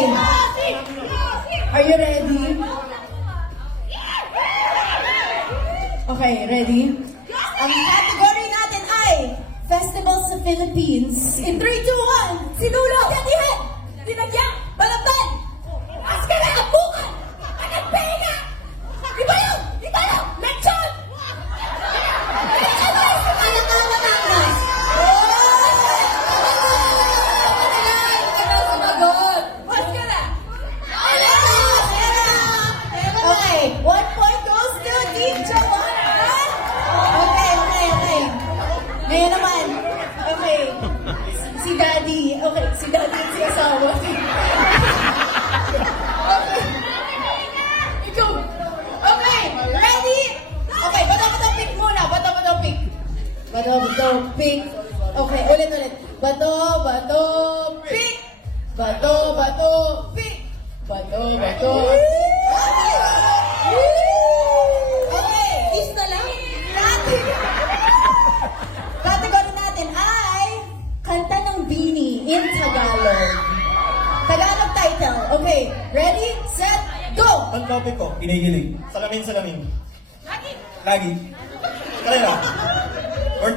Okay. Are you ready? Okay, ready? Ang category natin ay Festivals sa Philippines. In 3, 2, 1, sinulo! Dadihan! Dinagyan! Balabtan! Askara! Bukan! Anagpena! Iba yun! Iba yun! Lechon! Anak-anak-anak! Okay, 1 point goes to Team Joanna! Okay. Ngayon naman, okay. Si Daddy, okay, si Daddy at si asawa. Okay. Ikaw. Okay, ready? Okay, bato pick muna. Bato pick. Bato pick. Okay, ulit. Bato pick. Bato pick. Bato pick. Okay, isa lang. Category natin ay Kanta ng Bini in Tagalog. Tagalog title. Okay, ready, set, go! Ang topic ko, kinikilig. Salamin. Lagi. Kanina. Or...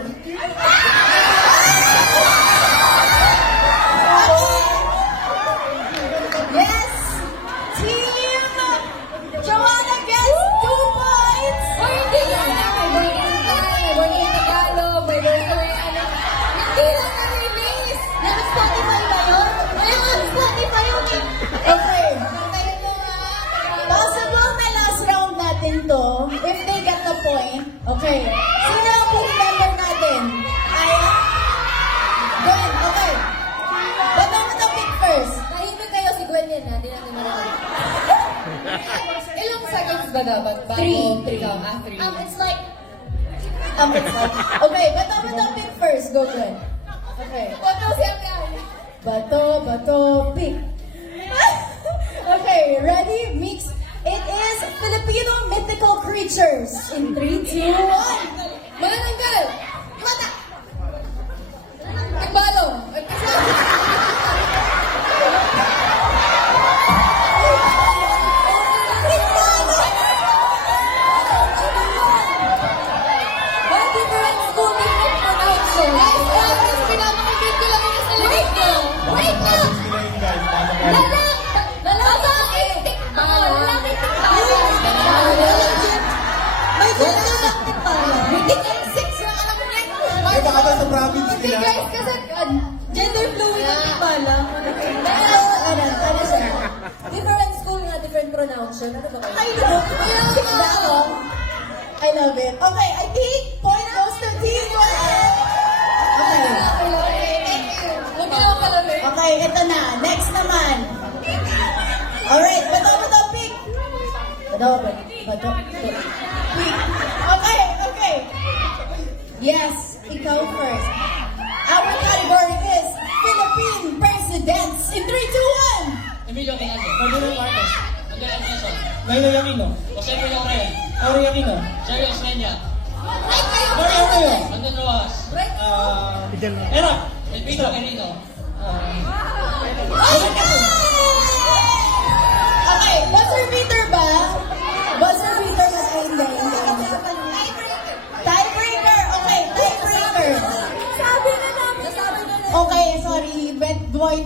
Yes! Team Joanna gets 2 points! O hindi yan! May burning Tagalog, may burning hindi lang na-release! Naka-Spotify ba yun? Spotify yun! Okay. Possible na last round natin to if they get the point. Okay. Sino ang team member natin? Aya? Gwen, okay. Bato mo to pick first. Tahimik kayo si Gwen yan ha, hindi natin marami. Ilang seconds ba dapat? Three. Ikaw, 3. It's like, Okay, bato mo to pick first. Go, Gwen. Okay. Bato siya yan. Bato, pick. Okay, ready? Mix. It is Filipino mythical creatures. In 3, 2, 1. Manananggal! Mata! Nagbalong! What different school different pronunciation? Guys, guys, pinapakinggan ko lang yung sa linig ko. Wait lang! May gusto lang tikpala. Hindi ka 6 lang alam mo yan. Ay, baka ba sa province Hindi nila? guys, kasi Gender fluid ang tikpala. Ano siya? different school nga, different pronunciation. Ano ba kayo? I know. Six ba ako? I love it. Okay, I think point goes to Team Gwen. Okay. Huwag niyo lang pala learn. Okay, ito na. Next naman. Alright, bato, pick. Bato. Pick. Okay. Yes, ikaw first. Our category is Philippine Presidents. In 3, 2, 1. Emilio Quijano, Ferdinand Marcos, Andrea Quezon, Maynard Aquino, Jose Villarreal, Auri Aquino, Jerry Osmeña, Mario Arroyo, Brandon Rojas, Era, Elvito Quirino, Okay, buzzer beater ba? Buzzer beater ba? Ay, hindi. Tiebreaker. Okay, tiebreaker. Sabi na namin. Okay, sorry. Dwight.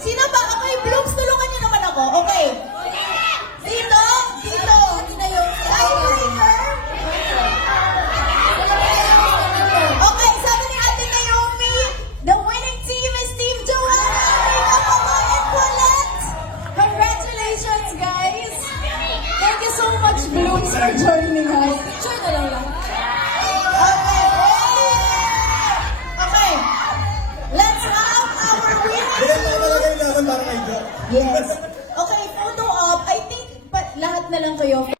Sino ba? Okay, Blooms, tulungan niyo naman ako. Okay. Dito. Tiebreaker. Okay, sabi ni Ate Naomi, the winning team is Team Joanna. And Colette. Congratulations, guys. Thank you so much, Blooms, for joining us. Sure na lang lang. Okay. Let's have our winner. Ganyan na talaga yung laban para kay Jo. Yes. Okay, photo op. I think lahat na lang kayo.